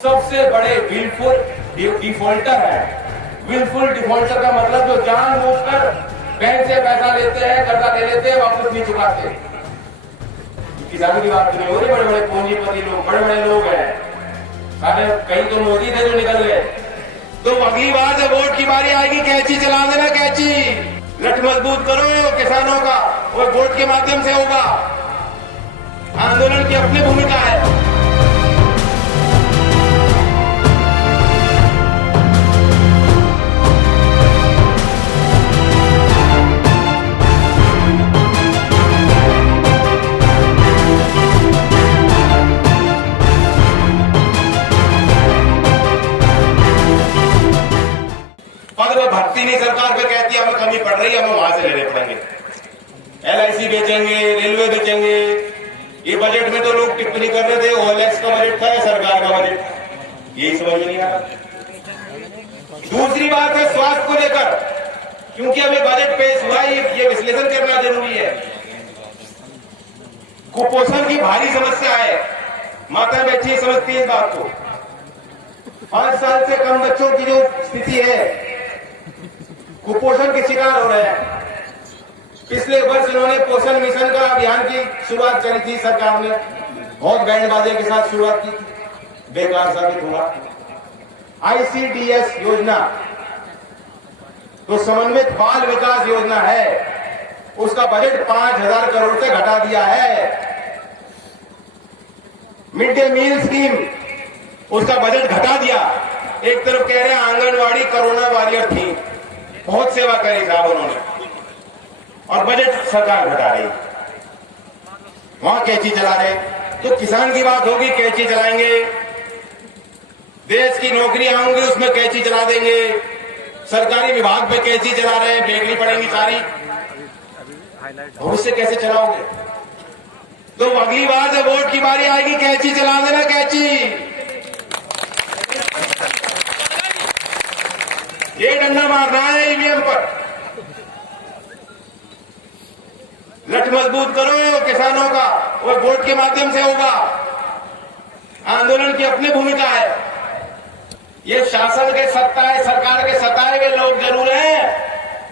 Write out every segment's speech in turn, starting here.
सबसे बड़े wilful defaulter है। विलफुल डिफॉल्टर का मतलब जो जानबूझकर बैंक से पैसा लेते हैं, कर्जा ले लेते हैं, वापस नहीं चुकाते। किसानों की बात नहीं हो रही, बड़े बड़े पूंजीपति लोग, बड़े बड़े लोग हैं सारे। कई तो मोदी थे जो निकल गए। तो अगली बार जब वोट की बारी आएगी, कैंची चला देना, कैंची लठ मजबूत करो किसानों का, और वोट के माध्यम से होगा। आंदोलन की अपनी भूमिका है। अगर भर्ती नहीं सरकार पे कहती है, हमें कमी पड़ रही है, हमें वहां से लेने पड़ेंगे। LIC बेचेंगे, रेलवे बेचेंगे। ये बजट में तो लोग टिप्पणी कर रहे थे, OLX का बजट था या सरकार का बजट, यही समझ नहीं आ रहा। दूसरी बात है स्वास्थ्य को लेकर, क्योंकि हमें बजट पेश हुआ, ये विश्लेषण करना जरूरी है। कुपोषण की भारी समस्या है, माता बैठी समझती है इस बात को। 5 साल से कम बच्चों की जो स्थिति है, कुपोषण के शिकार हो रहे हैं। पिछले वर्ष इन्होंने पोषण मिशन का अभियान की शुरुआत करी थी सरकार ने, बहुत बैंड बाजे के साथ शुरुआत की, बेकार साबित हुआ। ICDS योजना तो समन्वित बाल विकास योजना है, उसका बजट 5,000 करोड़ से घटा दिया है। मिड डे मील स्कीम, उसका बजट घटा दिया। एक तरफ कह रहे हैं आंगनवाड़ी कोरोना वॉरियर थी, बहुत सेवा करी साहब उन्होंने, और बजट सरकार घटा रही, वहां कैंची चला रहे। तो किसान की बात होगी, कैंची चलाएंगे। देश की नौकरियां होंगी, उसमें कैंची चला देंगे। सरकारी विभाग में कैंची चला रहे हैं, बेचनी पड़ेंगी सारी। भविष्य कैसे चलाओगे? तो अगली बार जब वोट की बारी आएगी, कैंची चला देना, कैंची। ये डंडा मारना है EVM पर। लठ मजबूत करो किसानों का, और वोट के माध्यम से होगा। आंदोलन की अपनी भूमिका है। ये शासन के सत्ताए, सरकार के सताए हुए लोग जरूर हैं,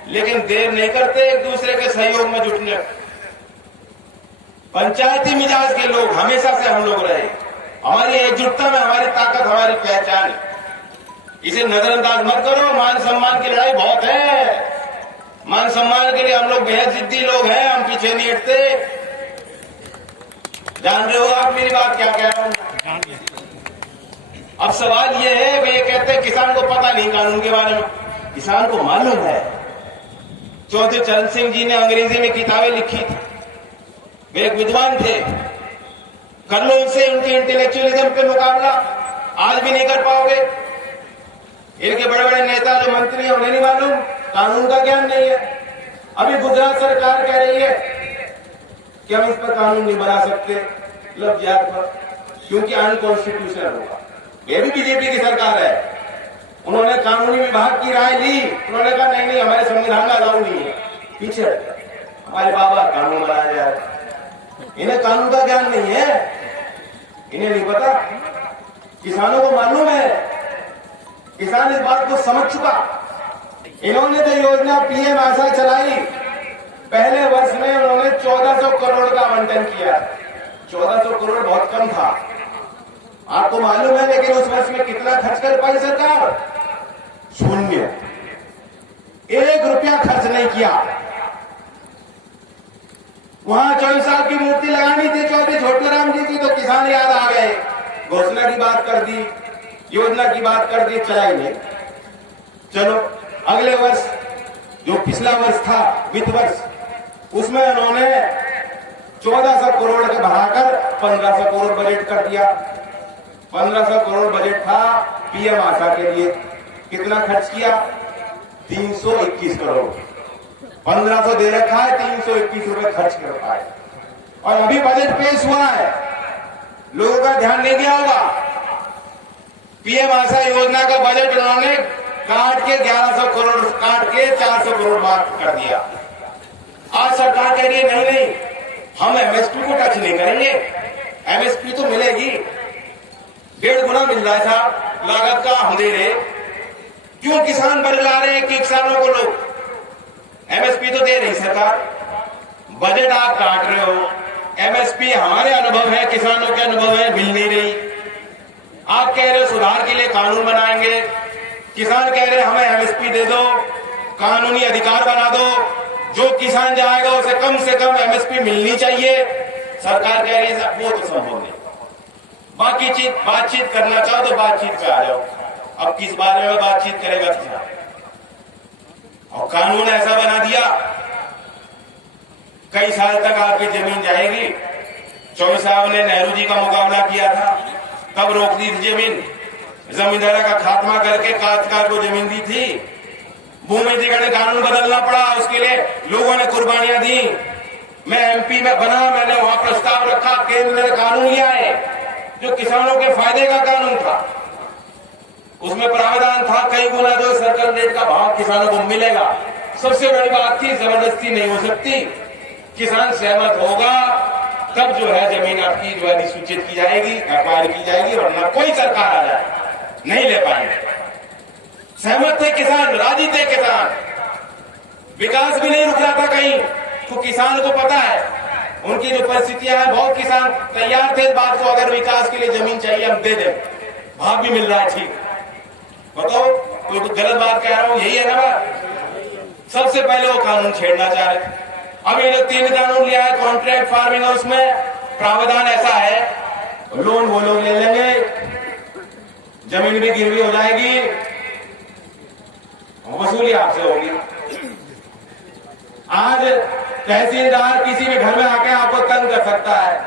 लेकिन देर नहीं करते एक दूसरे के सहयोग में जुटने। पंचायती मिजाज के लोग हमेशा से हम लोग रहे। हमारी एकजुटता में हमारी ताकत, हमारी पहचान है। इसे नजरअंदाज मत करो। मान सम्मान की लड़ाई बहुत है। मान सम्मान के लिए हम लोग बेहद जिद्दी लोग हैं, हम पीछे नहीं हटते। जान रहे हो आप मेरी बात क्या कह रहा हूं। अब सवाल ये है, वे ये कहते हैं किसान को पता नहीं कानून के बारे में। किसान को मालूम है। चौधरी चरण सिंह जी ने अंग्रेजी में किताबें लिखी थी, वे एक विद्वान थे। कर लो उनसे उनके इंटेलेक्चुअलिज्म पे मुकाबला, आज भी नहीं कर पाओगे। इनके बड़े बड़े नेता जो मंत्री हैं, उन्हें नहीं मालूम, कानून का ज्ञान नहीं है। अभी गुजरात सरकार कह रही है कि हम इस पर कानून नहीं बना सकते, लव जिहाद पर, क्योंकि अनकॉन्स्टिट्यूशनल होगा। ये भी बीजेपी की सरकार है। उन्होंने कानूनी विभाग की राय ली, उन्होंने कहा नहीं नहीं, हमारे संविधान में अलाउ नहीं है, पीछे हमारे बाबा कानून बनाया जाए। इन्हें कानून का ज्ञान नहीं है, इन्हें नहीं पता। किसानों को मालूम है, किसान इस बात को समझ चुका। इन्होंने जो योजना PM आशा चलाई, पहले वर्ष में उन्होंने 1400 करोड़ का आवंटन किया। 1400 करोड़ बहुत कम था, आपको मालूम है, लेकिन उस वर्ष में कितना खर्च कर पाई सरकार? 0। 1 रुपया खर्च नहीं किया। वहां 24 साल की मूर्ति लगानी थी चौधरी छोटूराम जी की, तो किसान याद आ गए, घोषणा की बात कर दी, योजना की बात कर दी, चलाई नहीं। चलो अगले वर्ष, जो पिछला वर्ष था वित्त वर्ष, उसमें उन्होंने 1400 करोड़ के बढ़ाकर 1500 करोड़ बजट कर दिया। 1500 करोड़ बजट था PM आशा के लिए। कितना खर्च किया? 321 करोड़। 1500 दे रखा है, 321 रुपए खर्च कर पाए। और अभी बजट पेश हुआ है, लोगों का ध्यान नहीं गया होगा। PM आशा योजना का बजट उन्होंने काट के 1100 करोड़ काट के 400 करोड़ बात कर दिया। आज सरकार कह रही है नहीं नहीं, हम MSP को टच नहीं करेंगे, MSP तो मिलेगी, 1.5 गुना मिल रहा है साहब लागत का, हम दे रहे। क्यों किसान बरगला रहे हैं कि किसानों को लोग एमएसपी तो दे रही सरकार, बजट आप काट रहे हो, एमएसपी हमारे अनुभव है, किसानों के अनुभव है, मिल नहीं रही। आप कह रहे हो सुधार के लिए कानून बनाएंगे, किसान कह रहे हैं हमें एमएसपी दे दो, कानूनी अधिकार बना दो, जो किसान जाएगा उसे कम से कम एमएसपी मिलनी चाहिए। सरकार कह रही है वो तो संभव नहीं। बाकी चीज बातचीत करना चाहो तो बातचीत पे आ जाओ। अब किस बारे में बातचीत करेगा किसान? और कानून ऐसा बना दिया कई साल तक आपकी जमीन जाएगी। 24 साहब ने नेहरू जी का मुकाबला किया था, कब रोक दी थी जमीन? जमींदारा का खात्मा करके काश्तकार को जमीन दी थी। भूमि अधिग्रहण कानून बदलना पड़ा, उसके लिए लोगों ने कुर्बानियां दी। मैं एमपी में बना, मैंने वहां प्रस्ताव रखा, केंद्र ने कानून लिया है जो किसानों के फायदे का कानून था। उसमें प्रावधान था कई गुना जो सर्कल रेट का भाव किसानों को मिलेगा। सबसे बड़ी बात थी जबरदस्ती नहीं हो सकती, किसान सहमत होगा तब जो है जमीन आपकी जो है अधिसूचित की जाएगी, एक्वायर की जाएगी, वरना कोई सरकार आ जाए नहीं ले पाएंगे। सहमत थे किसान, राजी थे किसान, विकास भी नहीं रुक रहा था कहीं, तो किसान को पता है उनकी जो परिस्थितियां हैं। बहुत किसान तैयार थे इस बात को, अगर विकास के लिए जमीन चाहिए हम दे दें, भाव भी मिल रहा है ठीक। बताओ कोई तो गलत बात कह रहा हूं, यही है ना बात? सबसे पहले वो कानून छेड़ना चाह रहे। अब ये जो 3 कानून लिया है कॉन्ट्रैक्ट फार्मिंग, उसमें प्रावधान ऐसा है लोन वो लोग ले लेंगे, जमीन भी गिरवी हो जाएगी, वसूली आपसे होगी। आज तहसीलदार किसी भी घर में आके आपको तंग कर सकता है।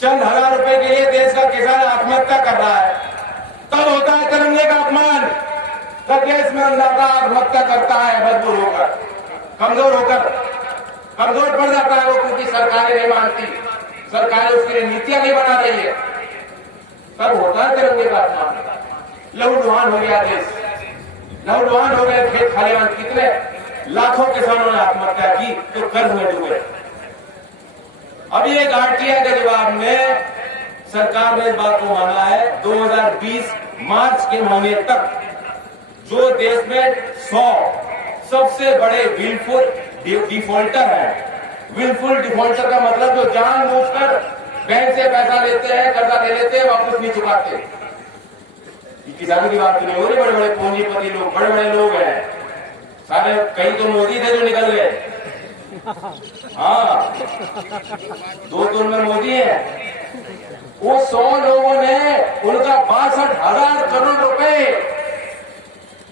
चंद हजार रुपए के लिए देश का किसान आत्महत्या कर रहा है, तब होता है तिरंगे का अपमान। तब देश में अन्नदाता आत्महत्या करता है मजबूर होकर, कमजोर होकर, कमजोर पड़ जाता है वो, क्योंकि सरकारें नहीं मानती, सरकारें उसके लिए नीतियां नहीं बना रही है। तब होता है तिरंगे का अपमान। लहूलुहान हो गया देश, लहूलुहान हो गए खेत खलिहान। कितने लाखों किसानों ने आत्महत्या की तो कर्ज में डूबे। अब ये घाटिया के जवाब में सरकार ने इस बात को माना है 2020 मार्च के महीने तक जो देश में 100 सबसे बड़े विलफुल डिफॉल्टर है। विलफुल डिफॉल्टर का मतलब जो जानबूझकर बैंक से पैसा लेते हैं, कर्जा ले लेते हैं, वापस नहीं चुकाते। किसानों की बात नहीं हो रही, बड़े बड़े पूंजीपति लोग, बड़े बड़े लोग हैं सारे। कई तो मोदी थे जो निकल गए, हाँ 2 तो उनमें मोदी है। वो 100 लोगों ने उनका 62,000 करोड़ रुपए,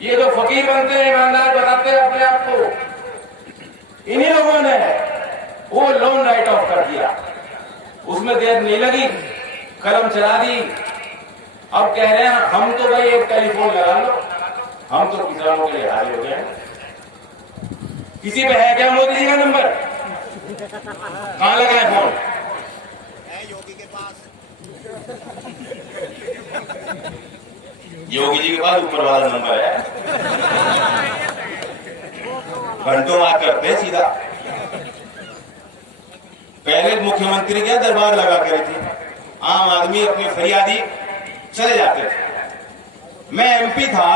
ये जो फकीर बनते हैं, ईमानदार बनाते हैं अपने आप को, इन्हीं लोगों ने वो लोन राइट ऑफ कर दिया। उसमें देर नहीं लगी, कलम चला दी। अब कह रहे हैं हम तो भाई एक टेलीफोन लगा लो, हम तो किसानों के लिए हाजिर हो गए। किसी पे है क्या मोदी जी का नंबर? कहां लगा है फोन? योगी के पास। योगी जी के पास ऊपर वाला नंबर है, घंटों बात करते हैं सीधा। पहले मुख्यमंत्री के दरबार लगा करे थे, आम आदमी अपने फरियादी चले जाते थे। मैं एमपी था,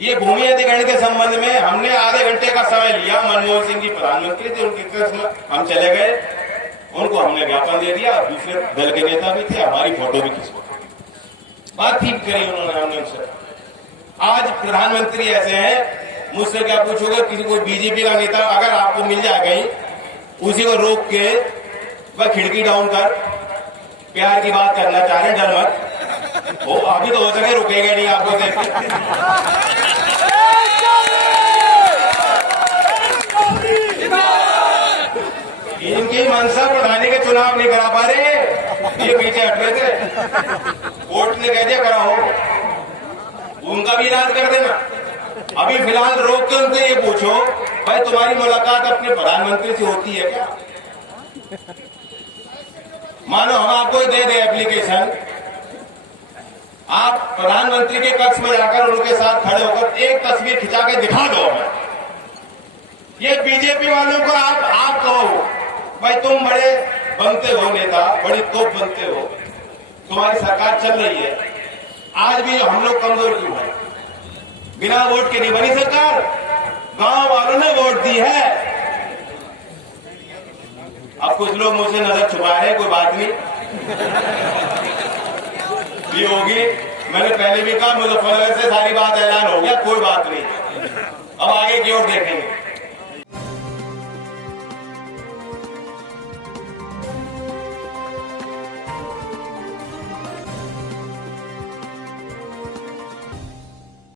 ये भूमि अधिग्रहण के संबंध में हमने आधे घंटे का समय लिया। मनमोहन सिंह जी प्रधानमंत्री थे, उनके केस हम चले गए, उनको हमने ज्ञापन दे दिया। दूसरे दल के नेता भी थे, हमारी फोटो भी खिंचवा, बातचीत करी उन्होंने, हमने उनसे। आज प्रधानमंत्री ऐसे हैं, मुझसे क्या पूछोगे? किसी को बीजेपी का नेता अगर आपको मिल जाए कहीं, उसी को रोक के वह खिड़की डाउन कर प्यार की बात करना चाह रहे, डर मत वो, अभी तो हो सके रुकेगा नहीं आपको देख के। इनकी मनसा प्रधानी के चुनाव नहीं करा पा रहे, ये पीछे हट रहे थे, कोर्ट ने कह दिया कराओ, उनका भी इलाज कर देना। अभी फिलहाल रोक के उनसे ये पूछो, भाई तुम्हारी मुलाकात अपने प्रधानमंत्री से होती है क्या? मानो हम आपको दे दे एप्लीकेशन, आप प्रधानमंत्री के कक्ष में जाकर उनके साथ खड़े होकर एक तस्वीर खिंचा के दिखा दो हमें। ये बीजेपी वालों को आप कहो भाई तुम बड़े बनते हो नेता, बड़ी तोप बनते हो, तुम्हारी सरकार चल रही है, आज भी हम लोग कमजोर क्यों हैं? बिना वोट के नहीं बनी सरकार, गांव वालों ने वोट दी है। अब कुछ लोग मुझसे नजर छुपा रहे हैं, कोई बात नहीं, ये होगी। मैंने पहले भी कहा मुजफ्फरनगर से सारी बात ऐलान हो गया, कोई बात नहीं, अब आगे की ओर देखेंगे।